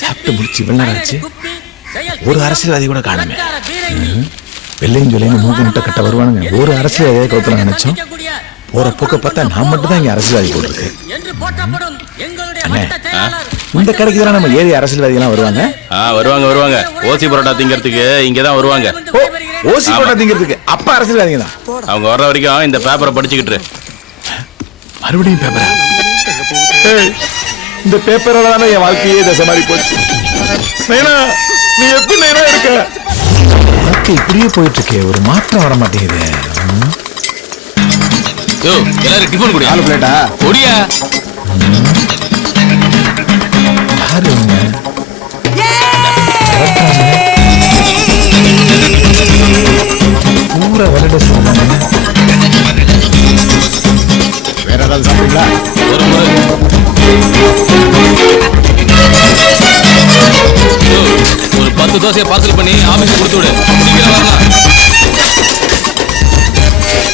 சாப்பிட்டு முடிச்சு இவ்வளவு நேரம் ஆச்சு, ஒரு அரசியல்வாதி கூட காணுமே. வெள்ளையும் சொல்லையும் மூக்கு முட்டை கட்ட வருவானுங்க. ஒரு அரசியல்வாதியை கவுத்தலாம் நினைச்சோம். போற போக்க பார்த்தா நான் மட்டும் தான் இங்க அரசியல்வாதி போட்டிருக்கு. இந்த கடைக்கு தான் நம்ம ஏரியா அரசியல்வாதி எல்லாம் வருவாங்க. வருவாங்க. ஓசி பரோட்டா திங்கிறதுக்கு இங்கதான் வருவாங்க. ஓசி பரோட்டா திங்கிறதுக்கு அப்ப அரசியல்வாதிங்க தான். அவங்க வர்ற வரைக்கும் இந்த பேப்பரை படிச்சுக்கிட்டு. மறுபடியும் பேப்பரா? இந்த பேப்பரால தானே என் வாழ்க்கையே தசை மாதிரி போச்சு. நீ எப்படி நேரா இருக்க? வாழ்க்கை இப்படியே போயிட்டு இருக்கே, ஒரு மாற்றம் வர மாட்டேங்குது. எல்லாரும் டிஃபன் குடி. 4 பிளேட்டா குடியா? யாரு பூரா விளையாட சொல்றாங்க. வேற ஏதாவது சாப்பிடுங்களா? ஒரு 10 தோசையை பார்சல் பண்ணி ஆபீஸ் கொடுத்து விடு. சீக்கிரம் வரலாம்.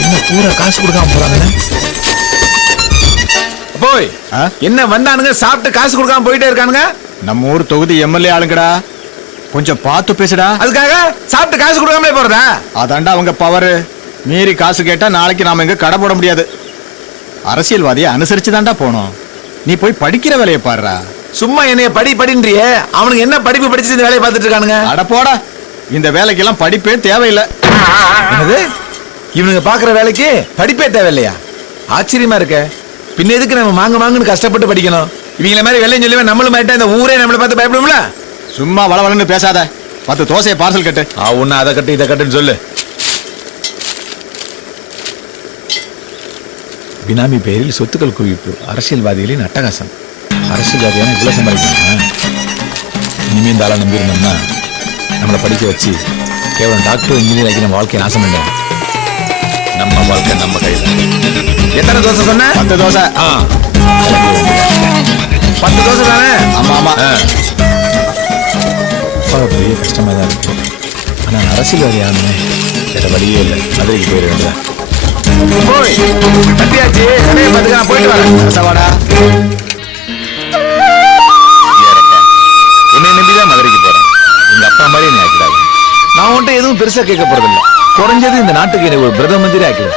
என்ன பூரா காசு கொடுக்காம போறாங்க? போய் என்ன வந்தானுங்க, சாப்பிட்டு காசு கொடுக்காம போயிட்டே இருக்கானுங்க. நம்ம ஊர் தொகுதி எம்எல்ஏ ஆளுங்கடா, கொஞ்சம் பார்த்து பேசுடா. அதுக்காக சாப்பிட்டு காசு கொடுக்காமலே போறதா? அதாண்டா அவங்க பவர். மீறி காசு கேட்டா நாளைக்கு நாம எங்க கடை போட முடியாது. அரசியல்வாதியை அனுசரிச்சு தாண்டா போனோம். நீ போய் படிக்கிற வேலையை பாடுறா. சும்மா என்னைய படின்றியே, அவனுக்கு என்ன படிப்பு படிச்சு இந்த வேலையை பார்த்துட்டு இருக்கானுங்க? அட போடா, இந்த வேலைக்கெல்லாம் படிப்பே தேவையில்லை. என்னது, இவனுங்க பாக்குற வேலைக்கு படிப்பே தேவையில்லையா? ஆச்சரியமா இருக்க. பின்ன எதுக்கு நம்ம மாங்குன்னு கஷ்டப்பட்டு படிக்கணும்? இவங்கள மாதிரி வெள்ளையும் சொல்லுவேன் நம்மளும் மாட்டா இந்த ஊரே நம்மளை பார்த்து பயப்படும்ல. சும்மா வளவலன்னு பேசாத. 10 தோசையை பார்சல் கட்டு. ஒன்னு அதை கட்டு இதை கட்டுன்னு சொல்லு. பினாமி பெயரில் சொத்துக்கள் குவிப்பு, அரசியல்வாதிகளின் அட்டகாசம். அரசியல்வாதியான இவ்வளவு சம்பாதிக்கணும். இனிமே இந்த ஆளை நம்பியிருந்தோம்னா நம்மளை படிக்க வச்சு கேவலம் டாக்டர் இன்ஜினியர் ஆக்கி நம்ம வாழ்க்கையை நாசம் பண்ண. நம்ம வாழ்க்கை நம்ம கையில். எத்தனை தோசை சொன்ன? 10 தோசை. 10 தோசை தானே? ஆமா. பெரிய கஷ்டமா தான் இருக்கு. ஆனா அரசியல்வாதி ஆகணுமே, வேற வழியே இல்லை. மதுரைக்கு போயிட வேண்டியதான். கட்டியாச்சு, கடையை பார்த்துக்க, நான் போயிட்டு வரேன். உன்னை நம்பிதான் மதுரைக்கு போறேன். எங்க அப்பா மாதிரி என்னை ஆக்கிடாது. நான் உன்ட்ட எதுவும் பெருசா கேட்க போறதில்லை. குறைஞ்சது இந்த நாட்டுக்கு என்னை ஒரு பிரதம மந்திரி ஆக்கிடு.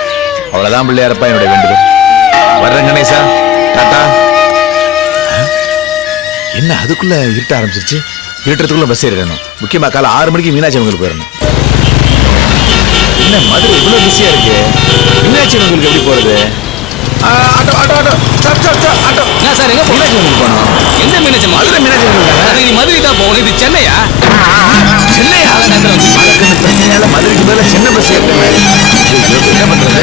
அவ்வளவுதான் பிள்ளையாரப்பா என்னுடைய வேண்டுதல். வர்றேன் கணேசா, டாட்டா. என்ன அதுக்குள்ள இருட்ட ஆரம்பிச்சிருச்சு? இருட்டுறதுக்குள்ள பஸ் ஏறிடணும். முக்கியமா காலை 6 மணிக்கு மீனாட்சி அம்மனுக்கு போயிடணும். என்ன மதுரை இவ்வளவு பிஸியா இருக்கு? மீனாட்சி அம்மனுக்கு எப்படி போறது? Auto auto auto auto. Sir எங்க மீனாட்சி அம்மனுக்கு போகணும். எந்த மீனாட்சி? மதுரை மீனாட்சி அம்மன். நீ மதுரை தான் போகணும். இது சென்னையா? சென்னையா? பிரச்சனையால மதுரைக்கு பதில சென்னை பஸ் ஏறிட்டேன். என்ன பண்றது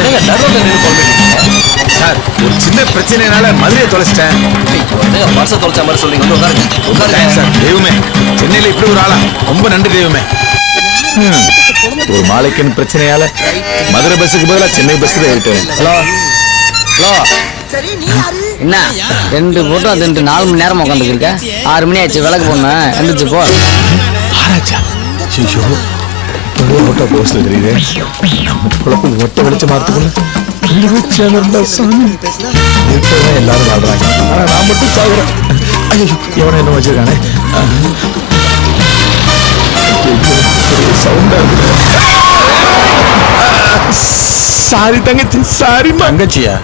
சார்? ஒரு சின்ன பிரச்சனைனால மதுரையை தொலைச்சிட்டேன். பர்ஸை தொலைச்ச மாதிரி சொல்றீங்க. சார் தெய்வமே, சென்னையில இப்படி ஒரு ஆளா? ரொம்ப நன்றி தெய்வமே. ஒரு மாலைக்கன் பிரச்சனையால மதுரை பஸ்ஸுக்கு பதிலா சென்னை பஸ் தான் ஏறிட்டேன். ஹலோ என்ன 2 போட்டோ 4 மணி நேரம் உட்காந்துருக்க? 6 மணி ஆச்சு, விளக்கு போடணும். எந்திரிச்சு போ. ஆராய்ச்சா போட்டோ போஸ்ட்ல தெரியுது. நம்ம குழப்பம் ஒட்ட வெளிச்ச மாத்துக்குள்ள எல்லாரும் வாழ்றாங்க. ஆனா நான் மட்டும் சாகுறேன். ஐயோ, எவனை என்ன வச்சிருக்கானே? சவுண்டா இருக்கு. சாரி தங்கச்சி, சாரி. தங்கச்சியா?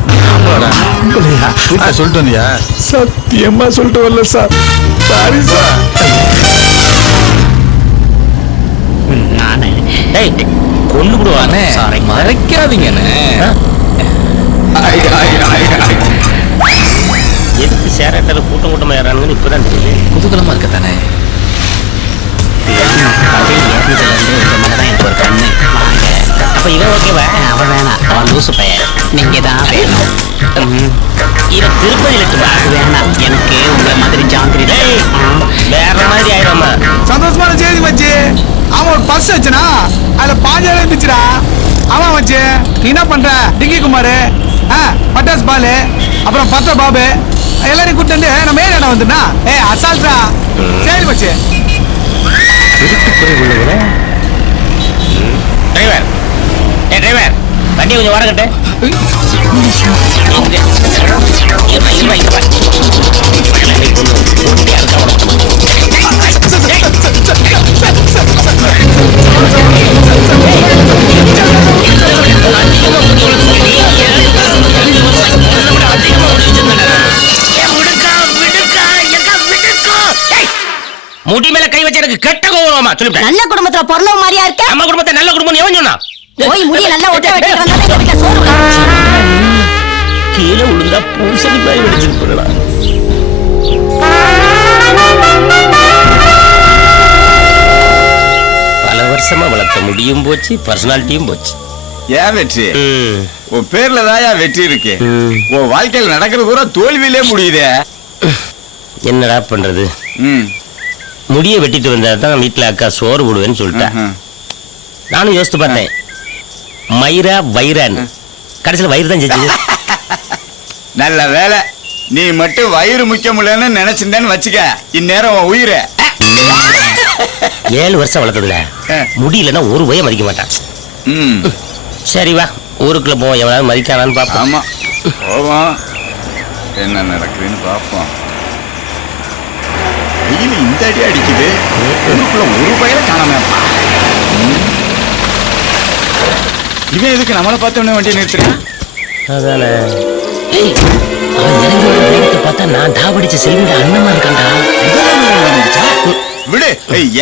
சொல்லிட்டு வந்தியா? சத்தியமா சொல்லிட்டு வரல சார். Sorry sir. கொண்டு விடுவானே, மறைக்காதீங்கண்ணே. எதுக்கு சேரட்டால கூட்டமா ஏறானுங்கன்னு இப்பதான் தெரியுது. குதூகலமா இருக்கத்தானே? எனக்கு ஒரு கண்ணு. அப்ப இவன் ஓகேவா? அவன் வேணாம், அவன் லூசு பையன். நீங்க தான் வேணும். இவன் திருப்பதி இருக்குதா? வேணாம், எனக்கு உங்களை மாதிரி ஜாங்கிரி வேற மாதிரி ஆயிரமா. சந்தோஷமான செய்தி வச்சு அவன் ஒரு பர்ஸ் வச்சுனா அதுல 5,000 இருந்துச்சுடா. அவன் வச்சு நீ என்ன பண்ற? டிங்கி குமார், பட்டாஸ் பாலு, அப்புறம் பத்திர பாபு எல்லாரையும் கூட்டு வந்து நம்ம ஏன் இடம் வந்துனா அசால்ட்ரா. சரி வச்சு டிரைவர், டிரைவர் வண்டி கொஞ்சம் வரக்கட்டு. முடி மேல கை வச்ச எனக்கு கெட்ட கோவமா சொல்லிட்டேன். நல்ல குடும்பத்துல பொறந்தவ மாதிரியா இருக்க? நம்ம குடும்பத்தை நல்ல குடும்பம் எவன் சொன்னா? போய் முடிய நல்லா ஒட்ட வெட்டிட்டு வந்தா எங்க வீட்ல சோறு விளையாடுச்சு. கீழே விழுந்தா பூசணி மாதிரி வெடிச்சிட்டு போயிடலாம். பல வருஷமா வளர்த்த முடியும் போச்சு, பர்சனாலிட்டியும் போச்சு. ஏன் வெற்றி? உன் பேர்ல தான் வெற்றி இருக்கு. உன் வாழ்க்கையில் நடக்கிறது கூட தோல்வியிலே முடியுதே. என்னடா பண்றது? முடிய வெட்டிட்டு வந்தா தான் வீட்டுல அக்கா சோறு போடுவேன்னு சொல்லிட்டேன். நானும் யோசித்து பார்த்தேன், மயிரா வைரான்னு. கடைசியில் வயிறு தான் செஞ்சது. நல்ல வேலை, நீ மட்டும் வயிறு முக்கியம் இல்லைன்னு நினைச்சிருந்தேன்னு வச்சுக்க, இந்நேரம் உன் உயிரை 7 வருஷம் வளர்த்ததுல முடியலன்னா ஒரு வய மதிக்க மாட்டான். சரி வா, ஊருக்குள்ள போவோம், எவனாவது மதிக்கானான்னு பார்ப்போம். ஆமா, போவோம், என்ன நடக்குதுன்னு பார்ப்போம். வெயில் இந்த அடி அடிக்குது, ஊருக்குள்ள ஒரு பயில காணாமப்பா. இவன் எதுக்கு நம்மளை பார்த்தோன்னே வண்டியை நிறுத்துறேன்? அதானே. அவன் இறங்கி வர வேகத்தை பார்த்தா நான் டாவடிச்ச செல்வியோட அண்ணமா இருக்கான்டா. விடு,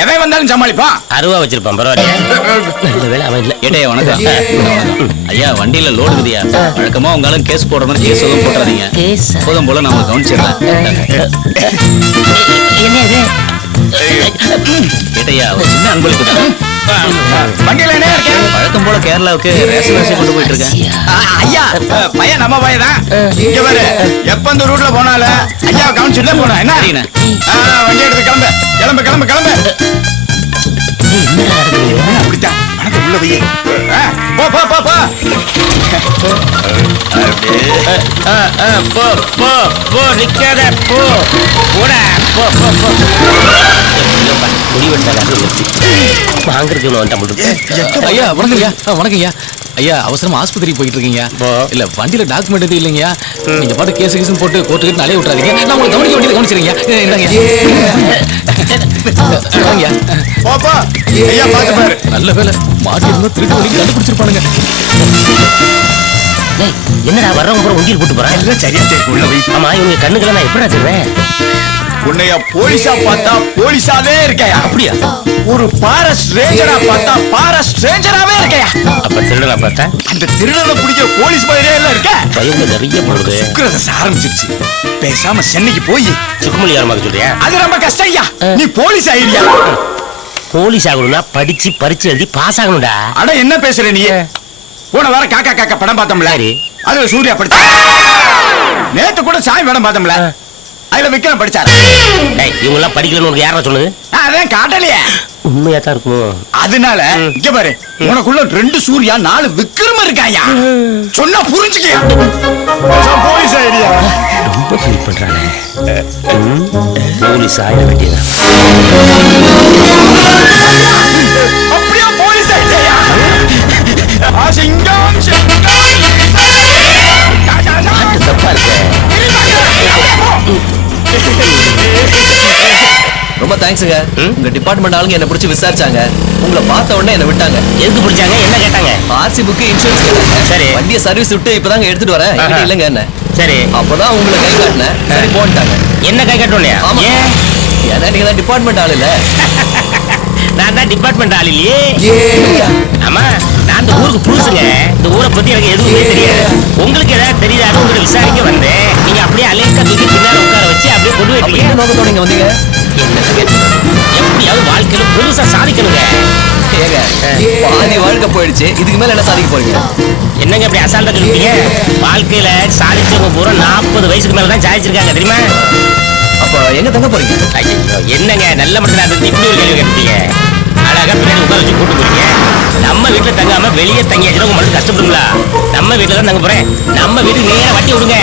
எவன் வந்தாலும் சமாளிப்பான். அருவா வச்சிருப்பான், பரவாயில்ல. நல்ல வேலை அவன் இல்ல. ஏட்டே வணக்கம். ஐயா வண்டியில லோடு இருக்குதியா? வழக்கமா உங்களால கேஸ் போடுற மாதிரி கேஸ் எதுவும் போட்டுறாதீங்க. போதும் போல நம்ம கவனிச்சிடலாம். என்ன இது? ஏட்டையா ஒரு சின்ன அன்பளிப்பு தான். வண்டியில என்ன இருக்கேன்? வழக்கம் போல கேரளாவுக்கு ரேஷன் அரிசி கொண்டு போயிட்டு இருக்கேன். ஐயா, பையன் நம்ம பையன் தான். இங்க பாரு, எப்ப இந்த ரூட்ல போனாலும் ஐயா கவனிச்சுட்டு போனா என்ன? வண்டி எடுத்து கிளம்பு கிளம்பு கிளம்பு கிளம்பு. அப்படித்தான் பணத்தை உள்ள வை. போ போ போ போ. போ போ போ, நிக்காத, போ போடா, போ போ போ. வாங்குறதுக்கு வந்துட்டா மட்டும். ஐயா வணக்கம் ஐயா. வணக்கம் ஐயா. ஐயா அவசரமா ஆஸ்பத்திரிக்கு போயிட்டு இருக்கீங்க. இல்ல வண்டியில டாக்குமெண்ட் எதுவும் இல்லைங்கய்யா. நீங்க பாட்டு கேஸ் கேஸ் போட்டு கோர்ட்டுக்கு அலைய விட்டுறாதீங்க. நான் உங்களை கவனிக்க வேண்டியதை கவனிச்சிருங்க. போ போ. ஐயா பாத்து பாரு. நல்ல வேலை, மாட்டி இருந்தா திருட்டு வழி கண்டுபிடிச்சிருப்பானுங்க. என்னடா வர்றவங்க கூட உண்டியல் போட்டு போறான். எல்லாம் சரியா தெரியும், உள்ள வை. ஆமா, இவங்க கண்ணுக்கெல்லாம் நான் எப்படி தருவேன்? உன்னைய போலீஸா பார்த்தா போலீஸாவே இருக்கையா? அப்படியா? ஒரு ஃபாரஸ்ட் ரேஞ்சரா பார்த்தா ஃபாரஸ்ட் ரேஞ்சராவே இருக்கையா? அப்ப திருடனா பார்த்தா அந்த திருடனை பிடிக்க போலீஸ் மாதிரியே எல்லாம் இருக்க. பயங்க நிறைய போடுது. சுக்கிரதசை ஆரம்பிச்சிருச்சு. பேசாம சென்னைக்கு போய் சுக்குமலி யாரமாக சொல்றியா? அது ரொம்ப கஷ்டம் ஐயா. நீ போலீஸ் ஆயிரியா? போலீஸ் ஆகணும்னா படிச்சு பரிச்சு எழுதி பாஸ் ஆகணும்டா. அட என்ன பேசுற நீ? போன வாரம் காக்கா காக்கா படம் பார்த்தோம்ல, அதுல சூர்யா படிச்சா. நேத்து கூட சாமி படம் பார்த்தோம்ல, அதுல விக்ரம் படிச்சாரு. இவங்க எல்லாம் படிக்கலன்னு உனக்கு யாரா சொன்னது? அதான் காட்டலையே. உண்மையா தான் இருக்கும். அதனால இங்க பாரு, உனக்குள்ள 2 சூர்யா 4 விக்ரம் இருக்காயா. சொன்னா புரிஞ்சுக்கியா? போலீஸ் ஆயிரியா? ரொம்ப ஃபீல் பண்றானே. போலீஸ் ஆயிட வேண்டியதான். அப்படியே போலீஸ் ஆயிட்டயா? சிங்கம் தப்பா இருக்கு. ரொம்ப தேங்க்ஸுங்க. உங்க டிபார்ட்மெண்ட் ஆளுங்க என்ன பிடிச்சி விசாரிச்சாங்க. உங்களை பார்த்த உடனே என்ன விட்டாங்க. எதுக்கு பிடிச்சாங்க? என்ன கேட்டாங்க? ஆர்சி புக், இன்சூரன்ஸ் கேட்டாங்க. சரி. வண்டியை சர்வீஸ் விட்டு இப்பதாங்க எடுத்துட்டு வரேன். என்கிட்ட இல்லங்க என்ன. சரி. அப்பதான் உங்களை கை காட்டினேன். சரி போன்ட்டாங்க. என்ன கை காட்டணும்? ஆமா. ஏன்? ஏன்னா நீங்க தான் டிபார்ட்மெண்ட் ஆள் இல்ல. நான் தான் டிபார்ட்மெண்ட் ஆள் இல்லையே. ஆமா, நான் இந்த ஊருக்கு புதுசுங்க. இந்த ஊரை பத்தி எனக்கு எதுவுமே தெரியாது. உங்களுக்கு ஏதாவது தெரியாது உங்களை விசாரிக்க வந்தேன். நீங்க அப்படியே அலேக்கா தூக்கி பின்னால உட்கார வச்சு அப்படியே கொண்டு போயிட்டீங்க. நோக்கத்தோட இங்க வந்தீங்க. எப்படியாவது வாழ்க்கையில புதுசா சாதிக்கணுங்க. ஏங்க, பாதி வாழ்க்கை போயிடுச்சு, இதுக்கு மேல என்ன சாதிக்க போறீங்க? என்னங்க இப்படி அசால்ட்டா சொல்லிட்டீங்க? வாழ்க்கையில சாதிச்சவங்க பூரா 40 வயசுக்கு மேலதான் சாதிச்சிருக்காங்க, தெரியுமா? அப்ப எங்க தங்க போறீங்க? என்னங்க நல்ல மட்டும் இப்படி ஒரு கேள்வி கேட்டீங்க. அழகா பின்னாடி உட்கார வச்சு கூட்டு போறீங்க. நம்ம வீட்டுல தங்காம வெளியே தங்கியாச்சுன்னா உங்க மட்டும் கஷ்டப்படுங்களா? நம்ம வீட்டுல தான் தங்க போறேன். நம்ம வீட்டுக்கு நேரம் வட்டி விடுங்க.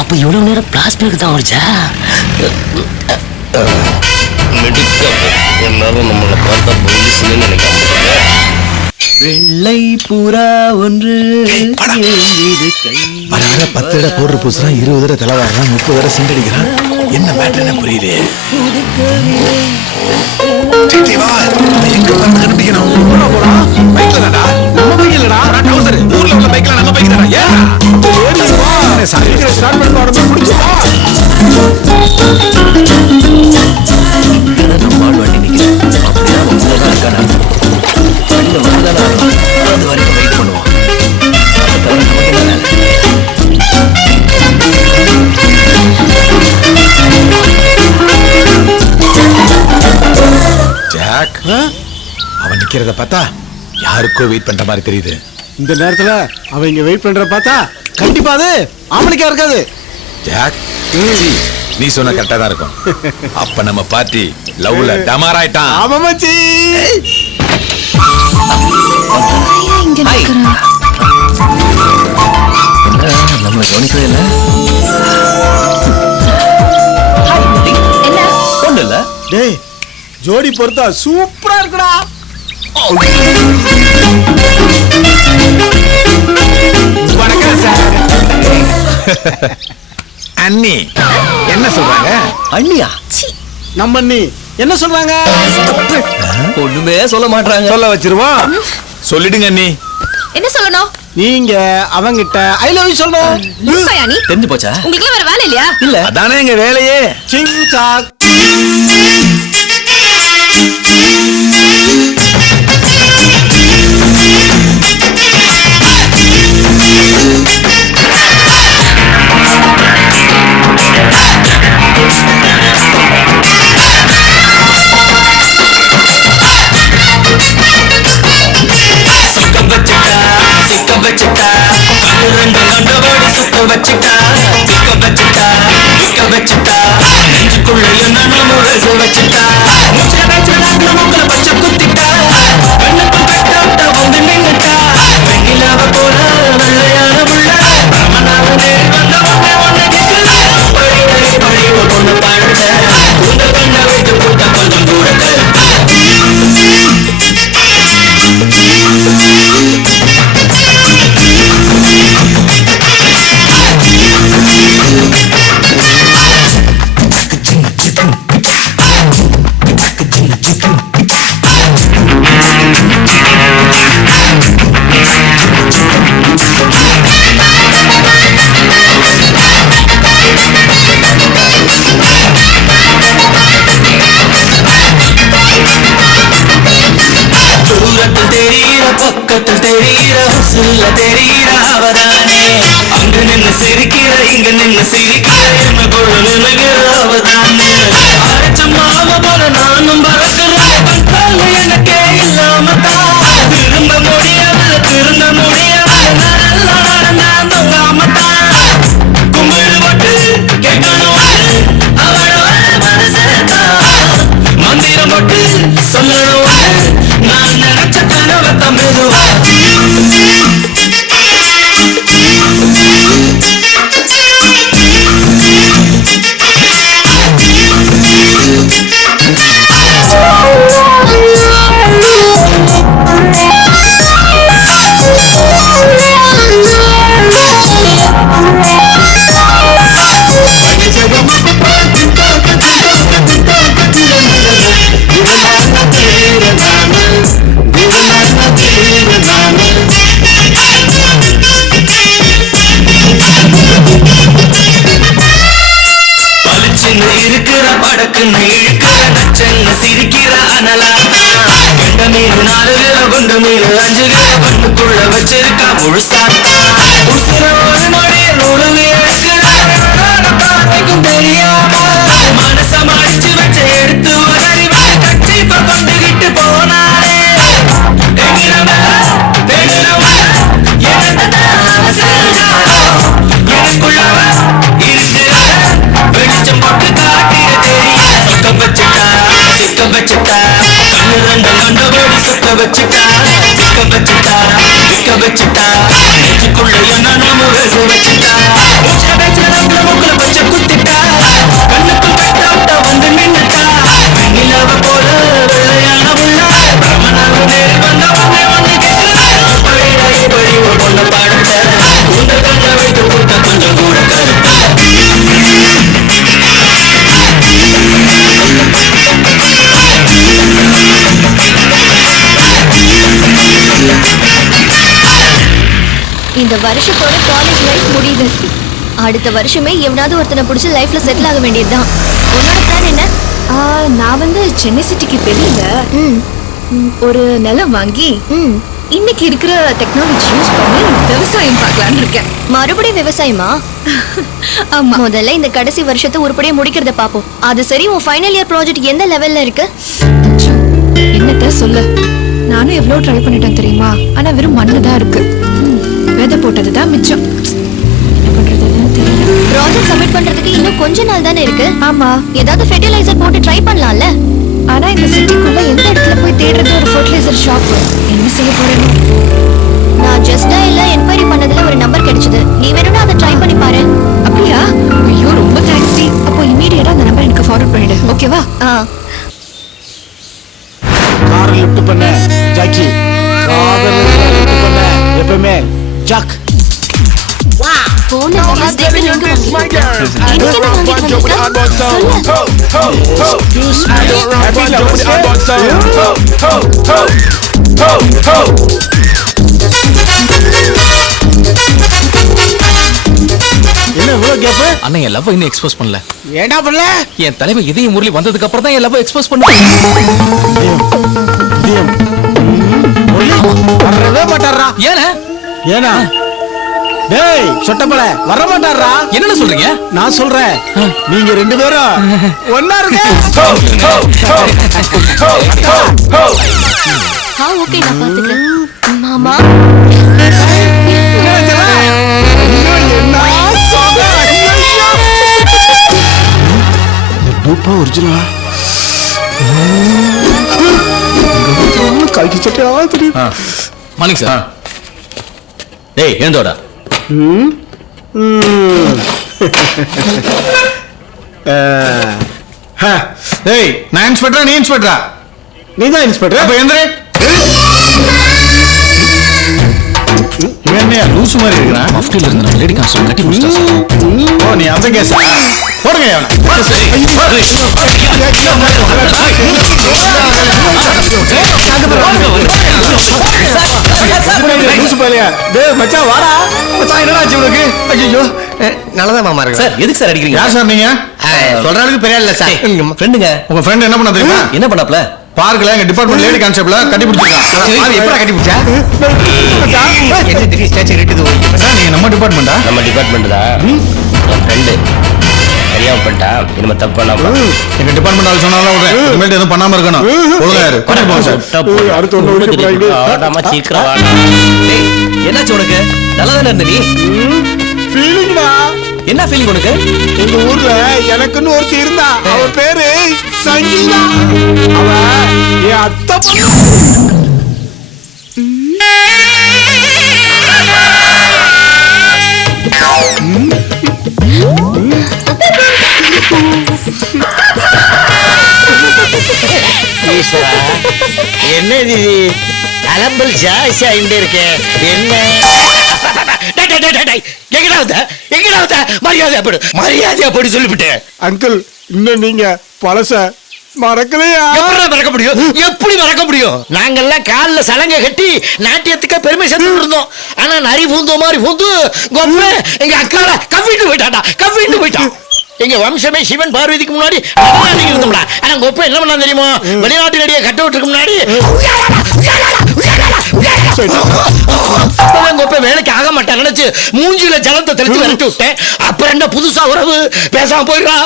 அப்ப இவ்வளவு நேரம் பிளாஸ்டிக் தான் ஓடிச்சா? எல்லாரும் நம்மளை பார்த்தா போலீஸ்ன்னு நினைக்காம வெள்ளை புறா ஒன்று வர 10 தடவை போடுற புதுசுனா 20 தடவை தலைவாடுறான், 30 தடவை சிண்டடிக்கிறான். என்ன மேட்டர் புரியுது? எங்க கண்டுபிடிக்கணும்? பைக்ல தான்டா. நம்ம பைக் இல்லடா, ஊர்ல உள்ள பைக்ல நம்ம பைக் தானே. ஏன் சாரி நிக்கிறத பார்த்தா யாருக்கோ வெயிட் பண்ற மாதிரி தெரியுது. இந்த நேரத்துல அவன் இங்க வெயிட் பண்ற பார்த்தா கண்டிப்பா அது ஆம்பளைக்கா இருக்காது. ஜாக், சீ, நீ சொன்ன கரெக்டா தான் இருக்கும். அப்ப நம்ம பார்ட்டி லவ்ல டமார் ஆயிட்டான். ஆமா மச்சி. நம்மளை கவனிக்கவே இல்லை. என்ன ஒண்ணு இல்ல. டேய் ஜோடி பொறுத்தா சூப்பரா இருக்குடா. வணக்கம் சார். அண்ணி என்ன சொல்றாங்க? அண்ணியா? நம்ம அண்ணி என்ன சொல்றாங்க? ஒண்ணுமே சொல்ல மாட்டாங்க. சொல்ல வச்சிருவோம். சொல்லிடுங்க அண்ணி. என்ன சொல்லணும்? நீங்க அவங்கிட்ட ஐ லவ் யூ சொல்லணும். லூசாயா நீ? தெரிஞ்சு போச்சா? உங்களுக்கு வேற வேலை இல்லையா? இல்ல. அதானே எங்க வேலையே. சிங் சாக். இந்த வருஷத்தோட காலேஜ் லைஃப் முடியுது. அடுத்த வருஷமே எவனாவது ஒருத்தனை பிடிச்சி லைஃப்ல செட்டில் ஆக வேண்டியதுதான். உன்னோட பிளான் என்ன? நான் வந்து சென்னை சிட்டிக்கு வெளியில ஒரு நிலம் வாங்கி இன்னைக்கு இருக்கிற டெக்னாலஜி யூஸ் பண்ணி விவசாயம் பார்க்கலான்னு இருக்கேன். மறுபடியும் விவசாயமா? ஆமா. முதல்ல இந்த கடைசி வருஷத்தை உருப்படியா முடிக்கிறத பாப்போம். அது சரி, உன் ஃபைனல் இயர் ப்ராஜெக்ட் எந்த லெவல்ல இருக்கு? என்னத்த சொல்ல, நானும் எவ்வளவு ட்ரை பண்ணிட்டேன் தெரியுமா, ஆனா வெறும் மண்ணு தான் இருக்கு. விதை போட்டதுதான் மிச்சம். என்ன பண்றதுன்னு தெரியல. ப்ராஜெக்ட் சப்மிட் பண்றதுக்கு இன்னும் கொஞ்ச நாள் தானே இருக்கு. ஆமா, ஏதாவது ஃபெர்டிலைசர் போட்டு ட்ரை பண்ணலாம்ல. ஆனா இந்த சிட்டிக்குள்ள எந்த இடத்துல போய் தேடுறது ஒரு ஃபெர்டிலைசர் ஷாப்? என்ன செய்ய போறேன்னு. நான் ஜஸ்டா இல்ல என்கொயரி பண்ணதுல ஒரு நம்பர் கிடைச்சது. நீ வேணும்னா அதை ட்ரை பண்ணி பாரு. அப்படியா? ஐயோ ரொம்ப தேங்க்ஸ் டி. அப்போ இமிடியேட்டா அந்த நம்பர் எனக்கு ஃபார்வர்ட் பண்ணிடு. ஓகேவா? கார் லிஃப்ட் பண்ண ஜாக்கி, காதல் லிஃப்ட் பண்ண எப்பவுமே ஜாக். போன வாரம் டேபிள் எங்க வாங்கிட்டு இன்னைக்கு என்ன வாங்கிட்டு வந்திருக்க? என்ன இவ்வளவு கேப்பு? அண்ணன் என் லவ் இன்னும் எக்ஸ்போஸ் பண்ணல. ஏண்டா பண்ணல? என் தலைவர் இதய முரளி வந்ததுக்கு அப்புறம் தான் என் லவ் எக்ஸ்போஸ் பண்ணுவேன். வரவே மாட்டாரா? ஏனா டேய் சொட்டப்பல வர மாட்டாரா? என்னன்னு சொல்றீங்க? நான் சொல்றேன், நீங்க ரெண்டு பேரும் ஒண்ணா இருங்க. ஓகே, நான் பாத்துக்கிறேன். மாமா ஒரிஜினலா கல்வி சட்டையா தெரியும். Morning sir. டேய் எழுந்தோடா. டேய் நான் இன்ஸ்பெக்டரா நீ இன்ஸ்பெக்டரா? நீ தான் இன்ஸ்பெக்டர். அப்ப எந்திரே. இவன் என்ன லூசு மாதிரி இருக்கிறான்? மஃப்டில இருந்து நம்ம லேடி கான்ஸ்டபிள் கட்டி முடிச்சிட்டா சார். ஓ நீ அந்த கேஸா? போடுங்க லூசு பையலையா? டேய் மச்சான் வாடா. மச்சான் என்னடா ஆச்சு உனக்கு? ஐயோ நல்லதான் மாமா இருக்கு. சார் எதுக்கு சார் அடிக்கிறீங்க? யார் சார் நீங்க? சொல்ற அளவுக்கு பெரிய இல்ல சார். ஃப்ரெண்டுங்க. உங்க ஃப்ரெண்ட் என்ன பண்ணா தெரியுமா? என்ன பண்ணாப்ல? பார்க்கல எங்க டிபார்ட்மெண்ட் லேடி கான்ஸ்டபிள கட்டி பிடிச்சிருக்கான். அது எப்படா கட்டி பிடிச்சா? என்ன திடீர் ஸ்டேச்சர் இட்டுது? சார் நீங்க நம்ம டிபார்ட்மெண்டா? நம்ம டிபார்ட்மெண்ட் தான். என் ஃப்ரெண்டு தெரியாம பண்ணிட்டா. இனிமே தப்பு பண்ணாம எங்க டிபார்ட்மெண்ட் ஆள் சொன்னாலும் விடுறேன். இனிமேல் எதுவும் பண்ணாம இருக்கணும். ஒழுங்கா இரு. கொண்டு போங்க சார். அடுத்து ஒண்ணு ஒண்ணு போறாங்க. ஆடாம சீக்கிரம் வாடா. டேய் என்னாச்சு உனக்கு? நல்லா தானே இருந்த நீ? ஃபீலிங்டா. என்ன ஃபீலிங் உனக்கு? எங்க ஊர்ல எனக்குன்னு ஒருத்தி இருந்தா. அவ பேரு சங்கீதா. அவ என் அத்தை பொண்ணு. என்ன இது அலம்பல் ஜாஸ்தி ஆகிட்டே இருக்கே? என்ன மரியாதை சொல்லிவிட்டேன். அங்கிள் இன்னும் நீங்க பழச மறக்கலையா? மறக்க முடியும்? எப்படி மறக்க முடியும்? நாங்கெல்லாம் கால்ல சலங்கை கட்டி நாட்டியத்துக்கு பெருமை சேர்த்து இருந்தோம். ஆனா நரி பூந்தோ மாதிரி பூந்து கொம்பு எங்க அக்கால கவ்விட்டு போயிட்டான். எங்க வம்சமே சிவன் பார்வதிக்கு முன்னாடி இருந்தோம்டா. ஆனா கொப்ப என்ன பண்ணா தெரியுமா? வெளிநாட்டு நடிகை கட்ட விட்டுருக்கு முன்னாடி கொப்ப வேலைக்கு ஆக மாட்டேன் நினைச்சு மூஞ்சில ஜலத்தை தெளிச்சு விரட்டி விட்டேன். அப்புறம் என்ன புதுசா உறவு? பேசாம போயிடா.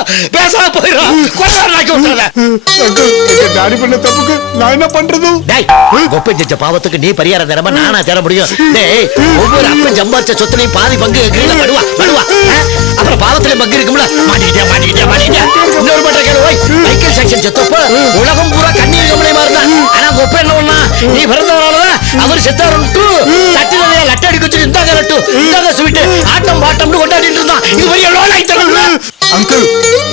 டாடி பண்ண தப்புக்கு நான் என்ன பண்றது? கொப்பை செஞ்ச பாவத்துக்கு நீ பரிகாரம் தரமா நானா தர முடியும்? ஒவ்வொரு அப்பன் சம்பாதிச்ச சொத்துலையும் பாதி பங்கு படுவா. அப்புறம் பாவத்துல பங்கு இருக்கும்ல. மாட்டிக்கிட்டேன். இன்னொரு மட்டும் கேளு. மைக்கேல் ஜாக்சன் செத்தப்ப உலகம் பூரா கண்ணீர் கமலை மாறினான். ஆனா கொப்ப என்ன பண்ணா? நீ பிறந்தவனாலதான் அவர் செத்தாருன்ட்டு தட்டுல லட்டடி குச்சி இந்தாங்க லட்டு இந்தாங்க ஸ்வீட் ஆட்டம் பாட்டம்னு கொண்டாடிட்டு இருந்தான். இது பெரிய லோன் ஆயிட்டல. அங்கிள்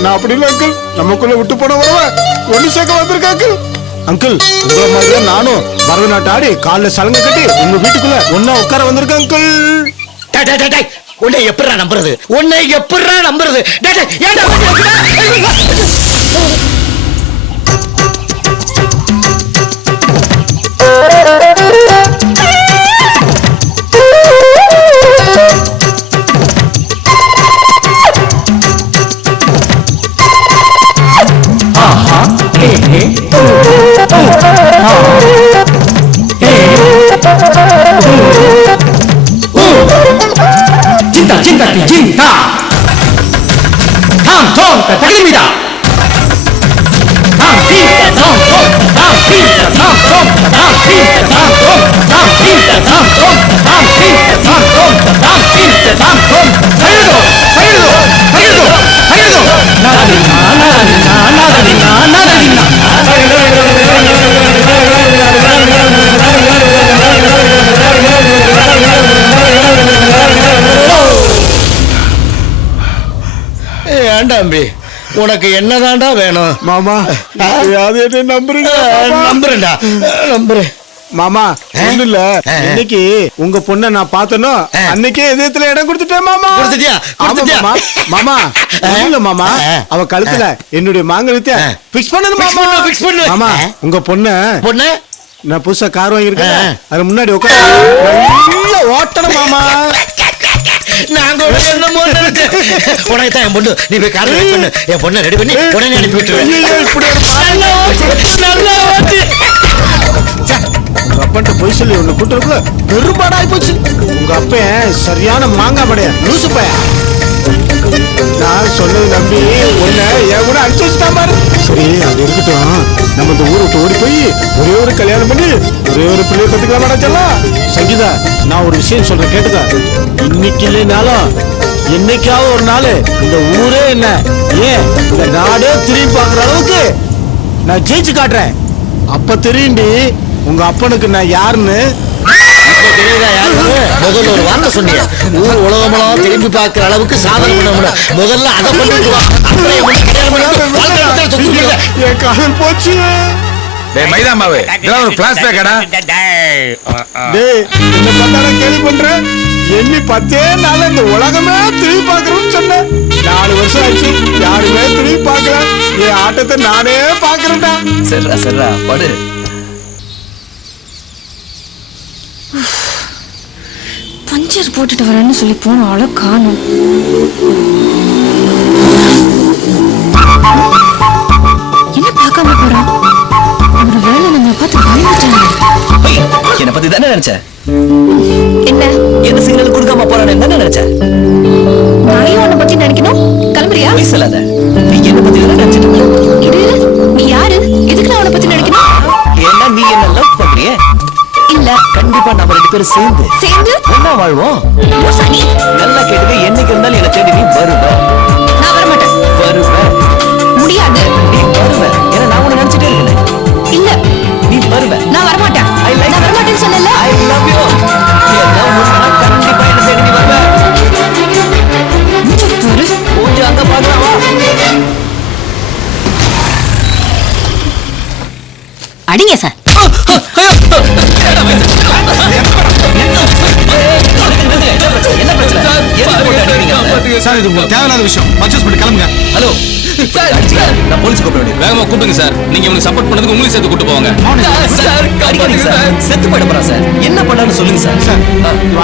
நான் அப்படி இல்லை அங்கிள். நமக்குள்ள விட்டு போன வரவ ஒண்ணு சேர்க்க வந்திருக்க அங்கிள். அங்கிள் உங்களை மாதிரி நானும் பரதநாட்டம் ஆடி காலைல சலங்கை கட்டி உங்க வீட்டுக்குள்ள ஒன்னா உட்கார வந்திருக்கேன் அங்கிள். உன்னை எப்படா நம்புறது? cinta Tang tong takimida Tang cinta tong tong Tang cinta tong tong Tang cinta ஏன்டா அம்பி உனக்கு என்னதான்டா வேணும்? மாமா அது என்ன நம்புறீங்க? நம்புறேன்டா நம்புறேன். மாமா ஒண்ணு இல்ல, இன்னைக்கு உங்க பொண்ண நான் பார்த்தனோ அன்னைக்கே இதயத்துல இடம் கொடுத்துட்டேன் மாமா. கொடுத்துட்டியா? கொடுத்துட்டியா? மாமா இல்ல மாமா, அவ கழுத்துல என்னுடைய மாங்கல்யத்தை பிக்ஸ் பண்ணது மாமா. பிக்ஸ் பண்ணு. மாமா உங்க பொண்ணு நான் புதுசா கார் வாங்கியிருக்கேன், அது முன்னாடி உட்காந்து ஓட்டணும் மாமா. நாங்க என்னமோ நினைச்சேன். உனக்கு தான் என் பொண்ணு, நீ போய் கார் ரெடி பண்ணு, என் பொண்ணை ரெடி பண்ணி உடனே அனுப்பி விட்டுருவேன். உங்க அப்பன்ட்ட போய் சொல்லி ஒண்ணு கூட்டுறதுக்குள்ள பெரும்பாடாய் போச்சு. உங்க அப்பன் சரியான மாங்காய் படைய லூசு பையன். நான் சொன்னது நம்பி உன்னை என் கூட அனுப்பிச்சு வச்சுட்டான் பாரு. சரி அது இருக்கட்டும், நம்ம இந்த ஊரை விட்டு ஓடி போய் ஒரே ஒரு கல்யாணம் பண்ணி ஒரே ஒரு பிள்ளைய கத்துக்கலாம் மாட்டாச்சல்லாம். சங்கீதா நான் ஒரு விஷயம் சொல்றேன் கேட்டுக்கா. இன்னைக்கு இல்லைனாலும் என்னைக்காவது ஒரு நாள் இந்த ஊரே என்ன ஏன் இந்த நாடே திரும்பி பார்க்குற அளவுக்கு நான் ஜெயிச்சு காட்டுறேன். அப்ப தெரியுண்டி உங்க அப்பனுக்கு நான் யாருன்னு. முதல்ல ஒரு வார்த்தை சொன்னீங்க, ஊர் உலகமெல்லாம் திரும்பி பார்க்கிற அளவுக்கு சாதனை பண்ண முடியல. முதல்ல அதை பண்ணிட்டு வா, என் காதல் போச்சு. டேய் மைதா மாவு, இதெல்லாம் ஒரு ஃபிளாஷ்பேக்கடா. டேய் என்ன பார்த்தாடா கேள்வி பண்றேன். எண்ணி 10 நாள் இந்த உலகமே திரும்பி பார்க்கணும்னு சொன்னேன். 4 வருஷம் ஆச்சு, யாருமே திரும்பி பார்க்கல. என் ஆட்டத்தை நானே பார்க்கறேன்டா. சரிடா சரிடா படு. பஞ்சர் போட்டுட்டு வரேன்னு சொல்லி போன ஆளை காணும். என்ன பார்க்காம போறான்? ஒரு வேலை நம்ம பார்த்து பயந்துட்டாங்க. என்ன பத்தி தானே நினைச்ச? என்ன என்ன சிக்னல் கொடுக்காம போறானே தானே நினைச்ச? நான் உன்னை பத்தி நினைக்கணும்? கிளம்புறியா? போய் சொல்லாத, நீ என்ன பத்தி தானே நினைச்சிட்டு இருக்க? இரு, நீ யாரு? எதுக்கு நான் உன்னை பத்தி நினைக்கணும்? ஏன்னா நீ என்ன லவ் பண்றியே? இல்ல கண்டிப்பா நம்ம 2 பேரும் சேர்ந்து ஒண்ணா வாழ்வோம். சனி நல்லா கேட்டுக்க, என்னைக்கு இருந்தாலும் என்ன தேடி நீ வருவ. நான் வர மாட்டேன். வருவ முடியாது. நீ வருவ, ஏன்னா நான் உன்னை நினைச்சிட்டே இருக்கேன். இல்ல நீ வருவ. நான் வர மாட்டேன். நான் வர மாட்டேன்னு சொன்னல. I love you. ஏன்னா உன்னை கண்டிப்பா என்ன தேடி நீ வருவ. கொஞ்சம் அங்க பார்க்கலாம் வா. அடிங்க சார். சார் இது உங்களுக்கு தேவையில்லாத விஷயம். பர்ச்சேஸ் பண்ணி கிளம்புங்க. ஹலோ நான் போலீஸ் கூப்பிட வேகமா கூப்பிடுங்க சார். நீங்க இவனுக்கு சப்போர்ட் பண்ணதுக்கு உங்களையும் சேர்த்து கூட்டு போவாங்க. சார் அடிக்காதீங்க சார், செத்து போயிட போறான் சார். என்ன பண்ணான்னு சொல்லுங்க சார். சார்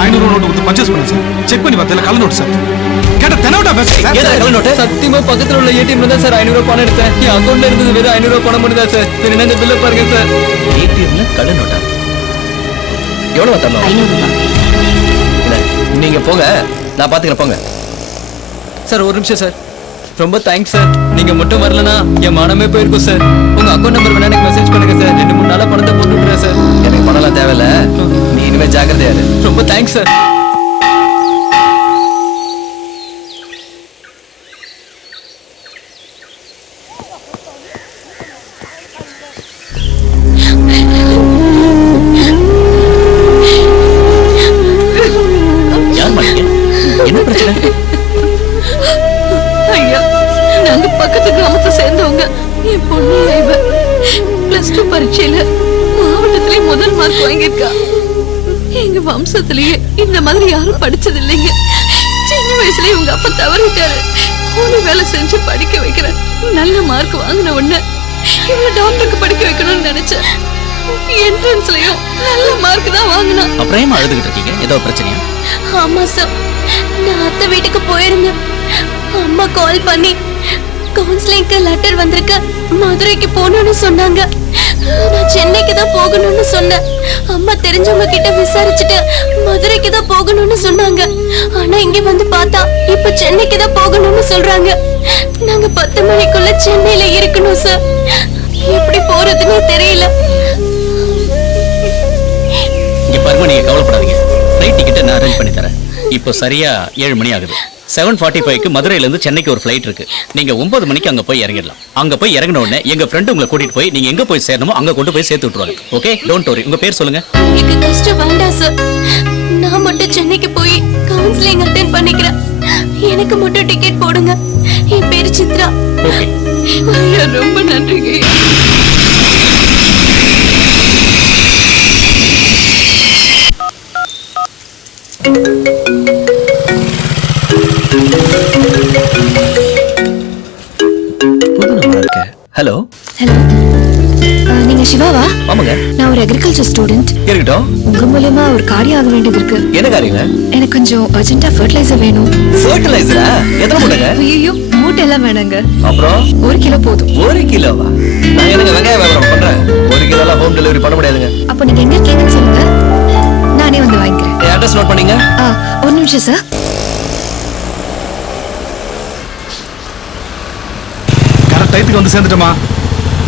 500 நோட்டு கொடுத்து பர்ச்சேஸ் பண்ணுங்க சார். செக் பண்ணி பார்த்தல கள்ள நோட்டு சார். கேட்ட தெனவடா பேச சார். ஏதா கள்ள நோட்டு? சத்தியமா பக்கத்துல உள்ள ஏடிஎம்ல தான் சார் 500 ரூபாய் பணம் எடுத்தேன். என் அக்கௌண்ட்ல இருந்தது வெறும் 500 ரூபாய் பணம் மட்டும் தான் சார். என்ன இந்த பில்ல பாருங்க சார். ஏடிஎம்ல கள்ள நோட்டா? எவ்வளவு தரணும்? 500 ரூபாய். இல்ல நீங்க போங்க, நான் பாத்துக்கிறேன் போங்க. சார் ஒரு நிமிஷம் சார். ரொம்ப தேங்க்ஸ் சார். நீங்க மட்டும் வரலனா என் மானமே போயிருக்கும் சார். உங்க அக்கௌண்ட் நம்பர் வேணா எனக்கு மெசேஜ் பண்ணுங்க சார். 2-3 நாளா பணத்தை போட்டு விடுறேன் சார். எனக்கு பணம்லாம் தேவையில்ல, நீ இனிமே ஜாக்கிரதையா இரு. ரொம்ப தேங்க்ஸ் சார். யார் மாட்டீங்க? என்ன பிரச்சனை? ஐயா, நாங்க பக்கத்து கிராமத்தை சேர்ந்தவங்க. என் பொண்ணு இவ +2 பரீட்சையில மாவட்டத்திலே முதல் மார்க் வாங்கியிருக்கா. எங்க வம்சத்திலேயே இந்த மாதிரி யாரும் படிச்சது இல்லைங்க. சின்ன வயசுல உங்க அப்பா தவறிட்டாரு. கூலி வேலை செஞ்சு படிக்க வைக்கிறேன். நல்ல மார்க் வாங்கின உடனே இவளை டாக்டருக்கு படிக்க வைக்கணும்னு நினைச்சேன். என்ட்ரன்ஸ்லயும் நல்ல மார்க் தான் வாங்கினா. அப்புறம் ஏன் அழுதுகிட்டு இருக்கீங்க? ஏதோ பிரச்சனையா? ஆமா சார், நான் அத்தை வீட்டுக்கு போயிருந்தேன். அம்மா கால் பண்ணி கவுன்சிலிங்க்கு லெட்டர் வந்திருக்க, மதுரைக்கு போகணும்னு சொன்னாங்க. நான் சென்னைக்கு தான் போகணும்னு சொன்னேன். அம்மா தெரிஞ்சவங்க கிட்ட விசாரிச்சுட்டு மதுரைக்கு தான் போகணும்னு சொன்னாங்க. ஆனா இங்க வந்து பார்த்தா இப்ப சென்னைக்கு தான் போகணும்னு சொல்றாங்க. நாங்க 10 மணிக்குள்ள சென்னையில இருக்கணும் சார். எப்படி போறதுன்னு தெரியல. இங்க பாருங்க, நீங்க கவலைப்படாதீங்க. ஃப்ளைட் டிக்கெட்டை நான் அரேஞ்ச் பண்ணி தரேன். இப்போ சரியா 7 மணி ஆகுது. 7:45க்கு மதுரையில இருந்து சென்னைக்கு ஒரு ஃப்ளைட் இருக்கு. நீங்க 9 மணிக்கு அங்க போய் இறங்கிடலாம். அங்க போய் இறங்கின உடனே எங்க ஃப்ரெண்ட் உங்களை கூட்டிட்டு போய் நீங்க எங்க போய் சேரணுமோ அங்க கொண்டு போய் சேர்த்து விட்டுருவாங்க. Okay, don't worry. உங்க பேர் சொல்லுங்க. உங்களுக்கு கஷ்டம் வேண்டாம் சார். நான் மட்டும் சென்னைக்கு போய் கவுன்சிலிங் அட்டென்ட் பண்ணிக்கிறேன். எனக்கு மட்டும் டிக்கெட் போடுங்க. என் பேரு சித்ரா. ஓகே. ஐயா ரொம்ப நன்றிங்க. ஹலோ ஹலோ, நீங்க சிவாவா? ஆமாங்க. நான் ஒரு அக்ரிகல்ச்சர் ஸ்டூடெண்ட். இருக்கட்டும். உங்க மூலமா ஒரு காரியம் ஆக வேண்டியது இருக்கு. என்ன காரியங்க? எனக்கு கொஞ்சம் அர்ஜென்ட்டா ஃபர்டிலைசர் வேணும். ஃபர்டிலைசரா? எத்தனை மூட்டைங்க? ஐயோ, மூட்டை எல்லாம் வேணாங்க. அப்புறம் 1 கிலோ போதும். 1 கிலோவா? நான் எனக்கு வெங்காய வியாபாரம் பண்றேன். 1 கிலோலாம் ஹோம் டெலிவரி பண்ண முடியாதுங்க. அப்போ நீங்க எங்க இருக்கீங்கன்னு சொல்லுங்க, நானே வந்து வாங்கிக்கிறேன். என் அட்ரஸ் நோட் பண்ணீங்க? ஒரு நிமிஷம் சார். கரெக்ட் டைத்துக்கு வந்து சேர்ந்துட்டோமா?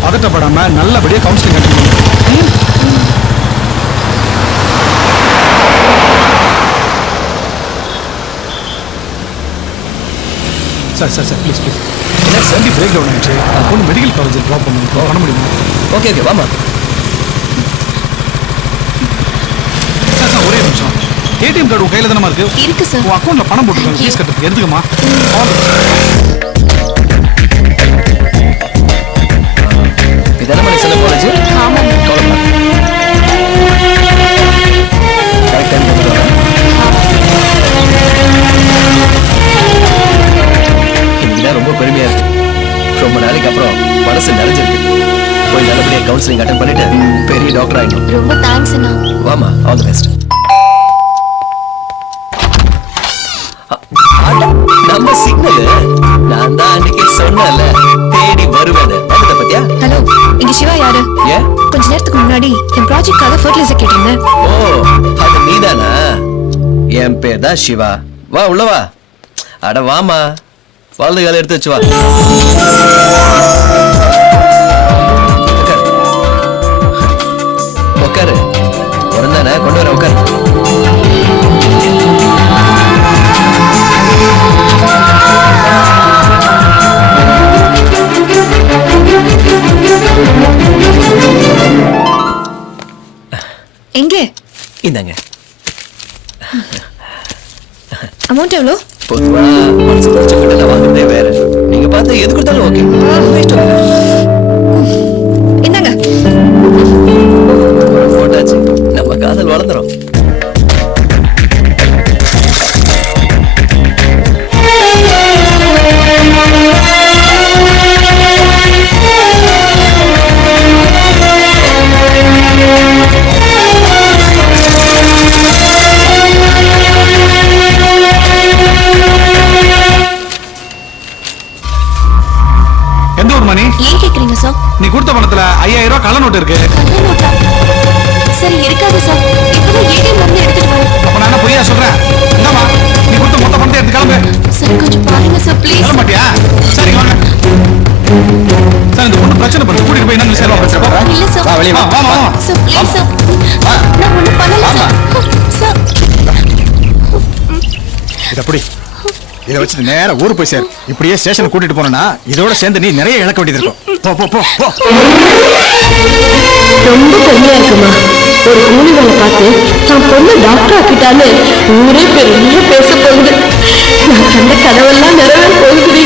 பதட்டப்படாம நல்லபடியா கவுன்சிலிங் அட்டெண்ட் பண்ணுங்க. சார் ப்ளீஸ் என்ன வண்டி பிரேக் டவுன் ஆயிடுச்சு. பொண்ணு மெடிக்கல் காலேஜில் ட்ராப் பண்ண முடியுமா? ஓகே வாமா. சார் ஒரே நிமிஷம். ஏடிஎம் கார்டு உங்க கையில தானமா இருக்கு? இருக்கு சார். உன் அக்கௌண்ட்ல பணம் போட்டுருக்காங்க. ஃபீஸ் கட்டுறதுக்கு எடுத்துக்கமா. இதெல்லாம் பண்ணி சொல்ல போச்சு. இன்னைக்கு ரொம்ப பெருமையா இருக்கு. ரொம்ப நாளைக்கு அப்புறம் மனசு நிறைஞ்சிருக்கு. போய் நல்லபடியா கவுன்சிலிங் அட்டெண்ட் பண்ணிட்டு பெரிய டாக்டர் ஆயிடும். ரொம்ப தேங்க்ஸ் அண்ணா. வாமா, ஆல் தி பெஸ்ட். நம்ம சிக்னல் நான் தான் அன்னைக்கு சொன்னல தேடி வருவேன்னு. வந்துட்ட பத்தியா? ஹலோ, இங்க சிவா யாரு? ஏன் கொஞ்ச நேரத்துக்கு முன்னாடி என் ப்ராஜெக்ட்காக ஃபர்டிலைசர் கேட்டிருந்தேன். ஓ, அது நீதானா? என் பேர் தான் சிவா. வா உள்ள வா. அட வாமா, வலது கால எடுத்து வச்சு வா. உட்காரு. உடனே கொண்டு வர உட்காரு. எங்கே? இந்தாங்க. அமௌண்ட் எவ்வளோ? பொதுவா மனசு பிடிச்சவங்கிட்ட நான் வாங்குறதே வேற. நீங்க பார்த்து எது கொடுத்தாலும் ஓகே. இந்தாங்க. போட்டாச்சு. நம்ம காதல் வளர்ந்துரும். ஏன் கேக்குறீங்க சார்? நீ கொடுத்த பணத்துல 5000 ரூபாய் கள்ள நோட்டு இருக்கு. கள்ள நோட்டா? சரி இருக்காது சார். இப்பதான் ஏடிஎம் வந்து எடுத்துட்டு வரேன். அப்ப நான் பொய்யா சொல்றேன்? என்னமா நீ கொடுத்த மொத்த பணத்தை எடுத்து கிளம்பு. சார் கொஞ்சம் பாருங்க சார் ப்ளீஸ். சொல்ல மாட்டியா? சரி வாங்க சார். இந்த பொண்ணு பிரச்சனை பண்ணு. கூட்டிட்டு போய் என்ன சேரலாம் பிரச்சனை? இல்ல சார். வா வெளிய வா. வா வா. Sir please sir. நான் ஒண்ணும் பண்ணல சார். சார் இத அப்படி இதை வச்சுட்டு நேரா ஊரு போய் சேர். இப்படியே ஸ்டேஷன் கூட்டிட்டு போனா இதோட சேர்ந்து நீ நிறைய இழக்க வேண்டியது இருக்கும். போ போ போ போ. ரொம்ப பெருமையா இருக்குமா? ஒரு கூலி வேலை பார்த்து தான் பொண்ணு டாக்டர் ஆக்கிட்டான்னு ஊரே பெரிய பேச போகுது. நான் கண்ட கனவெல்லாம் நிறைவேற போகுது.